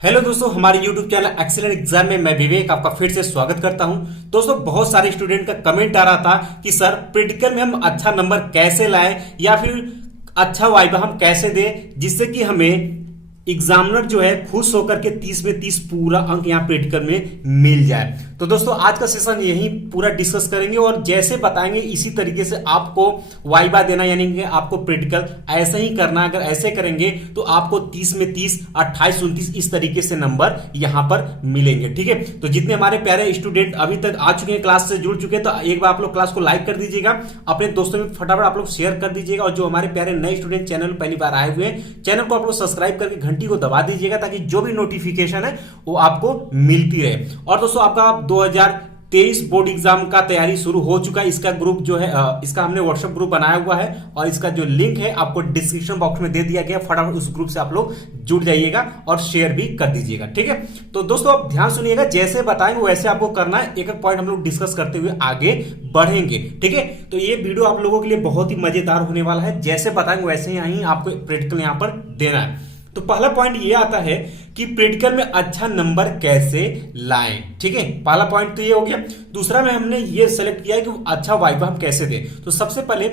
Hello दोस्तों, हमारे YouTube channel excellent exam में मैं विवेक आपका फिर से स्वागत करता हूं। दोस्तों, बहुत सारे स्टूडेंट का कमेंट आ रहा था कि सर प्रैक्टिकल में हम अच्छा नंबर कैसे लाएं या फिर अच्छा वाइवा हम कैसे दें जिससे कि हमें एग्जामिनर जो है खुश होकर के 30 में 30 पूरा अंक यहाँ प्रैक्टिकल में मिल जाए। तो दोस्तों, आज का सेशन यही पूरा डिस्कस करेंगे और जैसे बताएंगे इसी तरीके से आपको वाइवा देना, यानी कि आपको प्रैक्टिकल ऐसे ही करना। अगर ऐसे करेंगे तो आपको 30 में 30, 28, 29 इस तरीके से नंबर यहाँ पर मिलेंगे। ठीक है, तो जितने हमारे प्यारे स्टूडेंट अभी तक आ चुके हैं, क्लास से जुड़ चुके हैं, तो एक बार आप लोग क्लास को लाइक कर दीजिएगा, अपने दोस्तों में फटाफट आप लोग शेयर कर दीजिएगा। और जो हमारे प्यारे नए स्टूडेंट चैनल पहली बार आए हुए हैं, चैनल को आप लोग सब्सक्राइब करके घंटी को दबा दीजिएगा ताकि जो भी नोटिफिकेशन है वो आपको मिलती रहे। और दोस्तों, आपका 2023 बोर्ड एग्जाम का तैयारी शुरू हो चुका है। इसका ग्रुप जो है इसका हमने व्हाट्सएप ग्रुप बनाया हुआ है और इसका जो लिंक है आपको डिस्क्रिप्शन बॉक्स में दे दिया गया। फटाफट उस ग्रुप से आप लोग जुड़ जाइएगा और शेयर भी कर दीजिएगा। ठीक है, तो दोस्तों आप ध्यान सुनिएगा, जैसे बताएंगे वैसे आपको करना है। एक एक पॉइंट हम लोग डिस्कस करते हुए आगे बढ़ेंगे। ठीक है, तो ये वीडियो आप लोगों के लिए बहुत ही मजेदार होने वाला है। जैसे बताएंगे वैसे ही आपको प्रैक्टिकल यहां पर देना है। तो पहला पॉइंट ये आता है कि प्रैक्टिकल में अच्छा नंबर कैसे लाएं। ठीक है, पहला पॉइंट तो ये हो गया। दूसरा में हमने ये सेलेक्ट किया है कि अच्छा वाइवा हम कैसे दें। तो सबसे पहले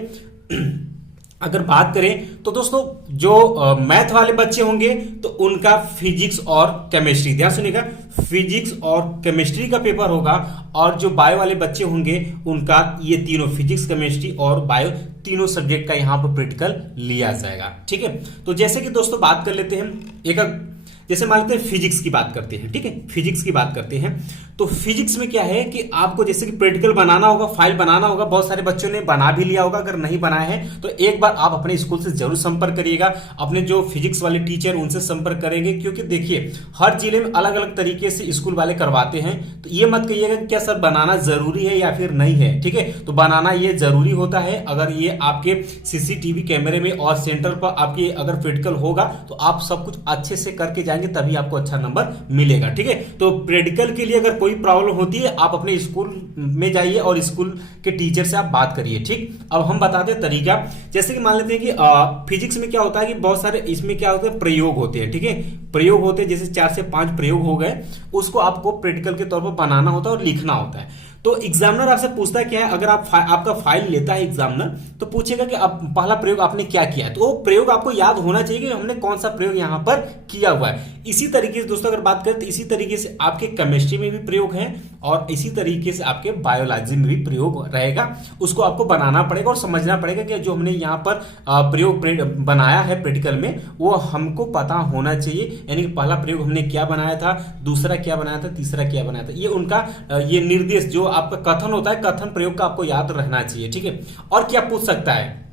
अगर बात करें तो दोस्तों, जो मैथ वाले बच्चे होंगे तो उनका फिजिक्स और केमिस्ट्री, ध्यान सुनिएगा, फिजिक्स और केमिस्ट्री का पेपर होगा। और जो बायो वाले बच्चे होंगे उनका ये तीनों फिजिक्स, केमिस्ट्री और बायो तीनों सब्जेक्ट का यहां पर प्रैक्टिकल लिया जाएगा। ठीक है, तो जैसे कि दोस्तों बात कर लेते हैं जैसे मान लेते हैं फिजिक्स की बात करते हैं। ठीक है, फिजिक्स की बात करते हैं तो फिजिक्स में क्या है कि आपको जैसे कि प्रैक्टिकल बनाना होगा, फाइल बनाना होगा। बहुत सारे बच्चों ने बना भी लिया होगा, अगर नहीं बनाया है तो एक बार आप अपने स्कूल से जरूर संपर्क करिएगा। अपने जो फिजिक्स वाले टीचर उनसे संपर्क करेंगे, क्योंकि देखिए हर जिले में अलग अलग तरीके से स्कूल वाले करवाते हैं। तो ये मत कहिएगा कि क्या सर बनाना जरूरी है या फिर नहीं है। ठीक है, तो बनाना ये जरूरी होता है। अगर ये आपके सीसीटीवी कैमरे में और सेंटर पर आपके अगर प्रैक्टिकल होगा तो आप सब कुछ अच्छे से करके जाएंगे, तभी आपको अच्छा नंबर मिलेगा। ठीक है, तो प्रैक्टिकल के लिए अगर कोई प्रॉब्लम होती है आप अपने स्कूल में जाइए और स्कूल के टीचर से आप बात करिए। ठीक, अब हम बताते हैं तरीका। जैसे कि मान लेते हैं कि फिजिक्स में क्या होता है कि बहुत सारे इसमें क्या होता है, प्रयोग होते हैं। ठीक है, प्रयोग होते हैं, जैसे 4 से 5 प्रयोग हो गए, उसको आपको प्रैक्टिकल के तौर पर बनाना होता है और लिखना होता है। तो एग्जामिनर आपसे पूछता है क्या है, अगर आपका फाइल लेता है एग्जामिनर तो पूछेगा कि अब पहला प्रयोग आपने क्या किया है। तो वो प्रयोग आपको याद होना चाहिए कि हमने कौन सा प्रयोग यहां पर किया हुआ है। इसी तरीके से दोस्तों अगर बात करें तो इसी तरीके से आपके केमिस्ट्री में भी प्रयोग है और इसी तरीके से आपके बायोलॉजी में भी प्रयोग रहेगा। उसको आपको बनाना पड़ेगा और समझना पड़ेगा कि जो हमने यहाँ पर प्रयोग बनाया है प्रैक्टिकल में वो हमको पता होना चाहिए। यानी कि पहला प्रयोग हमने क्या बनाया था, दूसरा क्या बनाया था, तीसरा क्या बनाया था। ये उनका ये निर्देश जो आपका कथन होता है, कथन प्रयोग का आपको याद रहना चाहिए। ठीक है, और क्या पूछ सकता है,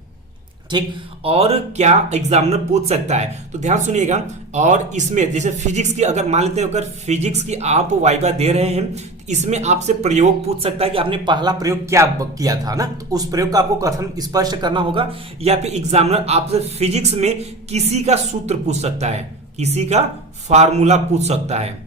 ठीक, और क्या एग्जामिनर पूछ सकता है तो ध्यान सुनिएगा। और इसमें जैसे फिजिक्स की अगर मान लेते हैं, अगर फिजिक्स की आप वाइवा दे रहे हैं तो इसमें आपसे प्रयोग पूछ सकता है कि आपने पहला प्रयोग क्या किया था ना, तो उस प्रयोग का आपको कथन स्पष्ट करना होगा। या फिर एग्जामिनर आपसे फिजिक्स में किसी का सूत्र पूछ सकता है, किसी का फार्मूला पूछ सकता है।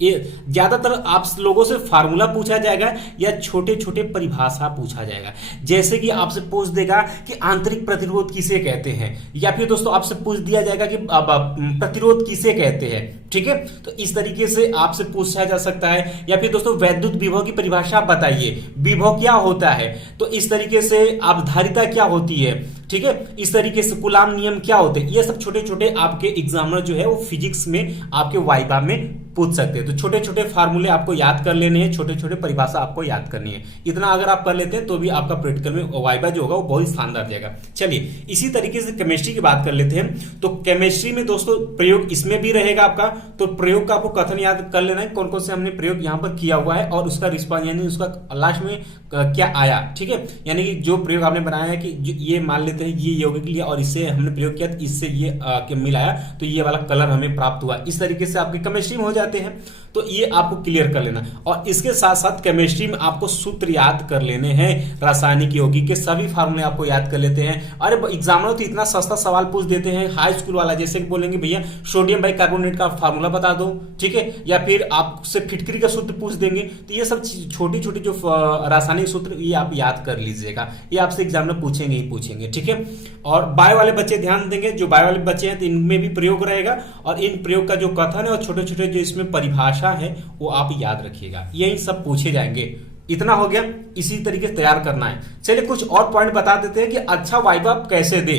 ये ज्यादातर आप लोगों से फार्मूला पूछा जाएगा या छोटे छोटे परिभाषा पूछा जाएगा। जैसे कि आपसे पूछ देगा कि आंतरिक प्रतिरोध किसे कहते हैं, या फिर दोस्तों आपसे पूछ दिया जाएगा कि प्रतिरोध किसे कहते हैं। ठीक है, तो इस तरीके से आपसे पूछा जा सकता है। या फिर दोस्तों वैद्युत विभव की परिभाषा बताइए, विभव क्या होता है, तो इस तरीके से अवधारिता क्या होती है। ठीक है, इस तरीके से कूलाम नियम क्या होते हैं। ये सब छोटे छोटे आपके एग्जामिनर जो है वो फिजिक्स में आपके वाइवा में पूछ सकते हैं। तो छोटे छोटे फार्मूले आपको याद कर लेने हैं, छोटे छोटे परिभाषा आपको याद करनी है। इतना अगर आप कर लेते हैं तो भी आपका प्रैक्टिकल में वाइवा जो होगा वो बहुत शानदार जाएगा। चलिए इसी तरीके से केमिस्ट्री की बात कर लेते हैं। तो केमिस्ट्री में दोस्तों प्रयोग इसमें भी रहेगा आपका, तो प्रयोग का आपको कथन याद कर लेना है, कौन कौन से हमने प्रयोग यहाँ पर किया हुआ है और उसका रिस्पॉन्स यानी उसका लास्ट में क्या आया। ठीक है, यानी कि जो प्रयोग आपने बनाया है कि ये मान लेते हैं ये यौगिक लिया और इससे हमने प्रयोग किया तो इससे ये मिलाया तो ये वाला कलर हमें प्राप्त हुआ। इस तरीके से आपकी केमिस्ट्री में हो जाता जाते हैं। तो ये आपको क्लियर कर लेना। और इसके साथ साथ केमिस्ट्री में आपको सूत्र याद कर लेने हैं, रासायनिक यौगिक के सभी फार्मूले आपको याद कर लेते हैं। अरे एग्जामिनर तो इतना सस्ता सवाल पूछ देते हैं हाई स्कूल वाला, जैसे कि बोलेंगे भैया सोडियम बाइकार्बोनेट का फार्मूला बता दो, ठीक है, या फिर आपसे फिटकरी का सूत्र पूछ देंगे। तो ये सब छोटी छोटी जो रासायनिक सूत्र ये आप याद कर लीजिएगा, ये आपसे एग्जामिनर पूछेंगे ही पूछेंगे, ठीक है। और बायो वाले बच्चे ध्यान देंगे, जो बायो वाले बच्चे हैं तो इनमें भी प्रयोग रहेगा, और इन प्रयोग का जो कथन है और छोटे छोटे जो इसमें परिभाषा है वो आप याद रखिएगा, यही सब पूछे जाएंगे। इतना हो गया, इसी तरीके से तैयार करना है। चलिए कुछ और पॉइंट बता देते हैं कि अच्छा वाइवा कैसे दे।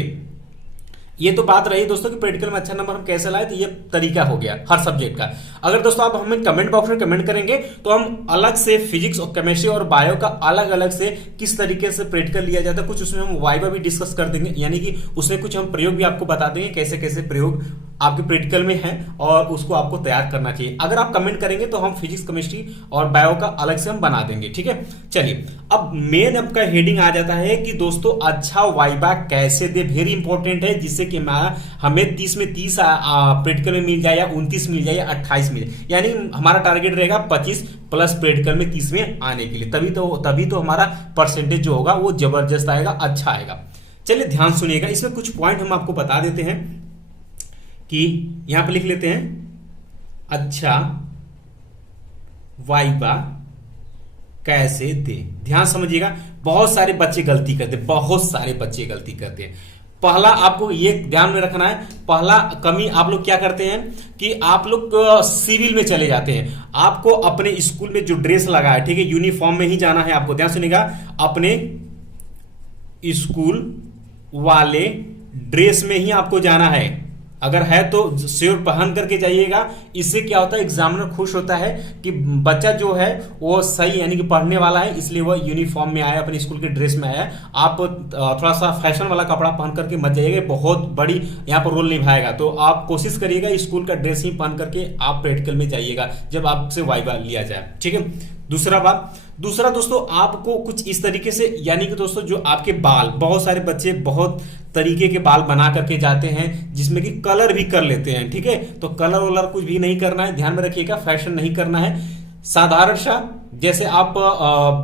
ये तो बात रही दोस्तों कि प्रैक्टिकल में अच्छा नंबर हम कैसे लाए, तो ये तरीका हो गया हर सब्जेक्ट का। अगर दोस्तों आप हमें कमेंट बॉक्स में कमेंट करेंगे तो हम अलग से फिजिक्स और केमिस्ट्री और बायो का अलग अलग से किस तरीके से प्रैक्टिकल लिया जाता है, कुछ उसमें हम वाइवा भी डिस्कस कर देंगे, यानी कि उसमें कुछ हम प्रयोग भी आपको बता देंगे कैसे कैसे प्रयोग आपके प्रैक्टिकल में है और उसको आपको तैयार करना चाहिए। अगर आप कमेंट करेंगे तो हम फिजिक्स केमिस्ट्री और बायो का अलग से हम बना देंगे, ठीक है। चलिए अब मेन आपका हेडिंग आ जाता है कि दोस्तों अच्छा वाइवा कैसे दे, वेरी इंपॉर्टेंट है, जिससे कि हमें 30 में 30 प्रैक्टिकल में मिल जाए या 29 मिल जाए या 28 मिल जाए, यानी हमारा टारगेट रहेगा 25 प्लस प्रैक्टिकल में 30 में आने के लिए, तभी तो हमारा परसेंटेज जो होगा वो जबरदस्त आएगा, अच्छा आएगा। चलिए ध्यान सुनिएगा, इसमें कुछ पॉइंट हम आपको बता देते हैं कि यहां पर लिख लेते हैं अच्छा वाइवा कैसे दे। ध्यान समझिएगा, बहुत सारे बच्चे गलती करते, बहुत सारे बच्चे गलती करते हैं। पहला आपको ये ध्यान में रखना है, पहला कमी आप लोग क्या करते हैं कि आप लोग सिविल में चले जाते हैं। आपको अपने स्कूल में जो ड्रेस लगा है, ठीक है, यूनिफॉर्म में ही जाना है आपको। ध्यान सुनिएगा, अपने स्कूल वाले ड्रेस में ही आपको जाना है। अगर है तो श्योर पहन करके जाइएगा। इससे क्या होता है, एग्जामिनर खुश होता है कि बच्चा जो है वो सही यानी कि पढ़ने वाला है, इसलिए वो यूनिफॉर्म में आया, अपने स्कूल के ड्रेस में आया। आप थोड़ा सा फैशन वाला कपड़ा पहन करके मत जाइएगा, बहुत बड़ी यहाँ पर रोल निभाएगा। तो आप कोशिश करिएगा स्कूल का ड्रेस ही पहन करके आप प्रैक्टिकल में जाइएगा जब आपसे वाइवा लिया जाए, ठीक है। दूसरा दोस्तों आपको कुछ इस तरीके से, यानी कि दोस्तों जो आपके बाल, बहुत सारे बच्चे बहुत तरीके के बाल बना करके जाते हैं जिसमें कि कलर भी कर लेते हैं, ठीक है। तो कलर वलर कुछ भी नहीं करना है, ध्यान में रखिएगा, फैशन नहीं करना है। साधारण सा जैसे आप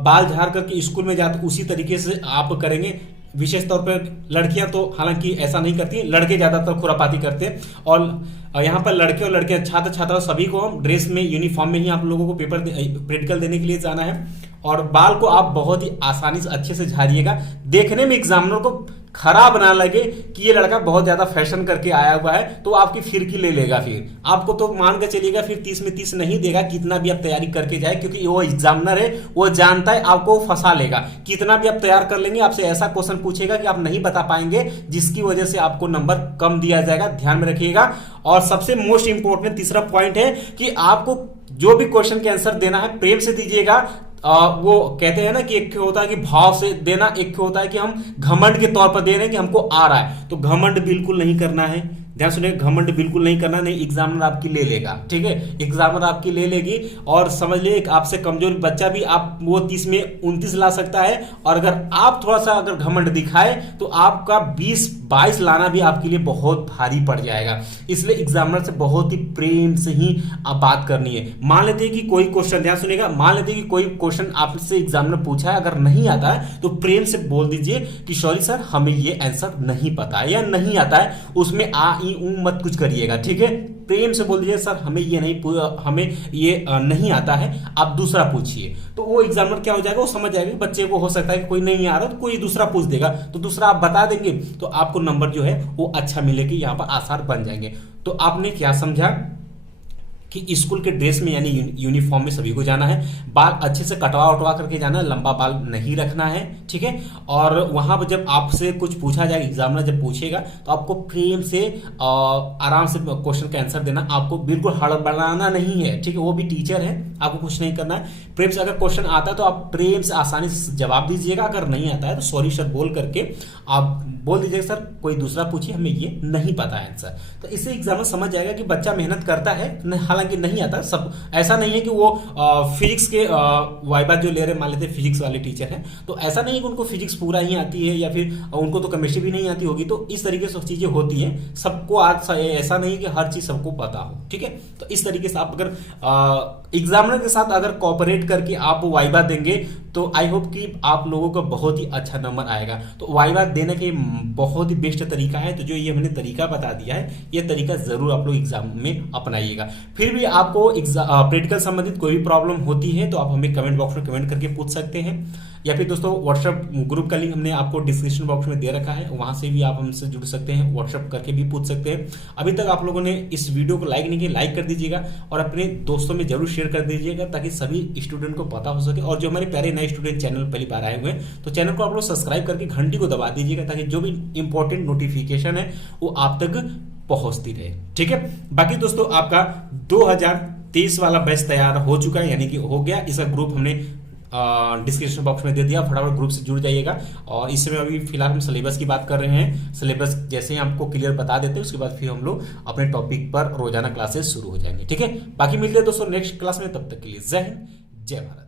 बाल झाड़ करके स्कूल में जाते उसी तरीके से आप करेंगे। विशेष तौर पर लड़कियां तो हालांकि ऐसा नहीं करती, लड़के ज्यादातर खुरापाती करते हैं। और यहाँ पर लड़के और लड़कियां, छात्र छात्रा सभी को हम ड्रेस में, यूनिफॉर्म में ही आप लोगों को पेपर प्रैक्टिकल देने के लिए जाना है। और बाल को आप बहुत ही आसानी से अच्छे से झाड़िएगा, देखने में एग्जामिनर को खराब ना लगे कि ये लड़का बहुत ज्यादा फैशन करके आया हुआ है, तो आपकी फिरकी ले लेगा। फिर आपको तो मान के चलिएगा फिर 30 में 30 नहीं देगा, कितना भी आप तैयारी करके जाए, क्योंकि वो एग्जामिनर है, वो जानता है आपको फंसा लेगा। कितना भी आप तैयार कर लेंगे, आपसे ऐसा क्वेश्चन पूछेगा कि आप नहीं बता पाएंगे, जिसकी वजह से आपको नंबर कम दिया जाएगा, ध्यान में रखिएगा। और सबसे मोस्ट इंपोर्टेंट तीसरा पॉइंट है कि आपको जो भी क्वेश्चन के आंसर देना है प्रेम से दीजिएगा। वो कहते हैं ना कि एक होता है कि भाव से देना, एक होता है कि हम घमंड के तौर पर दे रहे हैं कि हमको आ रहा है। तो घमंड बिल्कुल नहीं करना है, ध्यान सुनिए, घमंड बिल्कुल नहीं करना, नहीं एग्जामिनर आपकी ले लेगा, ठीक है, एग्जामिनर आपकी ले लेगी। और समझ लिए आपसे कमजोर बच्चा भी आप वो 30 में 29 ला सकता है, और अगर आप थोड़ा सा अगर घमंड दिखाए तो आपका 20-22 लाना भी आपके लिए बहुत भारी पड़ जाएगा। इसलिए एग्जामिनर से बहुत ही प्रेम से ही आप बात करनी है। मान लेते हैं कि कोई क्वेश्चन, ध्यान सुनिएगा, मान लेते हैं कि कोई क्वेश्चन आपसे एग्जामिनर पूछा है, अगर नहीं आता है तो प्रेम से बोल दीजिए कि सॉरी सर हमें ये आंसर नहीं पता है या नहीं आता है, उसमें मत कुछ करिएगा, ठीक है। प्रेम से बोल दीजिए सर हमें ये नहीं आता है, आप दूसरा पूछिए। तो वो एग्जामिनर क्या हो जाएगा, वो समझ जाएगा बच्चे को, हो सकता है कि कोई नहीं आ रहा तो कोई दूसरा पूछ देगा, तो दूसरा आप बता देंगे तो आपको नंबर जो है वो अच्छा मिलेगा, यहाँ पर आसार बन जाएंगे। तो आपने क्या समझा कि स्कूल के ड्रेस में यानी यूनिफॉर्म में सभी को जाना है, बाल अच्छे से कटवा उटवा करके जाना है, लंबा बाल नहीं रखना है, ठीक है। और वहां पर जब आपसे कुछ पूछा जाएगा, एग्जामिनर जब पूछेगा तो आपको प्रेम से आराम से क्वेश्चन का आंसर देना, आपको बिल्कुल हड़बड़ाना नहीं है, ठीक है। वो भी टीचर है, आपको कुछ नहीं करना है। प्रेम से अगर क्वेश्चन आता है तो आप प्रेम से आसानी से जवाब दीजिएगा, अगर नहीं आता है तो सॉरी सर बोल करके आप बोल दीजिएगा सर कोई दूसरा पूछिए, हमें ये नहीं पता है आंसर। तो इससे एग्जामिनर समझ जाएगा कि बच्चा मेहनत करता है, हालांकि हालांकि नहीं आता सब, ऐसा नहीं है कि वो फिजिक्स के वाइबा जो ले रहे मान लेते फिजिक्स वाले टीचर हैं, तो ऐसा नहीं है कि उनको फिजिक्स पूरा ही आती है या फिर उनको तो केमिस्ट्री भी नहीं आती होगी। तो इस तरीके से चीजें होती हैं, सबको आज ऐसा नहीं कि हर चीज सबको पता हो, ठीक है। तो इस तरीके से आप अगर एग्जामिनर के साथ अगर कोऑपरेट करके आप वाइबा देंगे तो आई होप कि आप लोगों का बहुत ही अच्छा नंबर आएगा। तो वाइबा देने के बहुत ही बेस्ट तरीका है, तो जो ये हमने तरीका बता दिया है ये तरीका जरूर आप लोग एग्जाम में अपनाइएगा। फिर भी आपको प्रैक्टिकल संबंधित कोई भी प्रॉब्लम होती है तो आप हमें कमेंट बॉक्स में कमेंट करके पूछ सकते हैं, या फिर दोस्तों व्हाट्सएप ग्रुप का लिंक हमने आपको डिस्क्रिप्शन बॉक्स में दे रखा है, वहां से भी आप हमसे जुड़ सकते हैं, व्हाट्सएप करके भी पूछ सकते हैं। अभी तक आप लोगों ने इस वीडियो को लाइक नहीं किया, लाइक कर दीजिएगा और अपने दोस्तों में जरूर शेयर कर दीजिएगा ताकि सभी स्टूडेंट को पता हो सके। और जो हमारे प्यारे नए स्टूडेंट चैनल पहली बार आए हुए हैं तो चैनल को आप लोग सब्सक्राइब करके घंटी को दबा दीजिएगा ताकि जो भी इंपॉर्टेंट नोटिफिकेशन है वो आप तक पहुंचती रहे, ठीक है। बाकी दोस्तों आपका 2023 वाला बैच तैयार हो चुका है, यानी कि हो गया। इसका ग्रुप हमने डिस्क्रिप्शन बॉक्स में दे दिया, फटाफट ग्रुप से जुड़ जाइएगा। और इस समय अभी फिलहाल हम सिलेबस की बात कर रहे हैं, सिलेबस जैसे ही हमको क्लियर बता देते हैं उसके बाद फिर हम लोग अपने टॉपिक पर रोजाना क्लासेस शुरू हो जाएंगे, ठीक है। बाकी मिलते हैं दोस्तों नेक्स्ट क्लास में, तब तक के लिए जय हिंद जय भारत।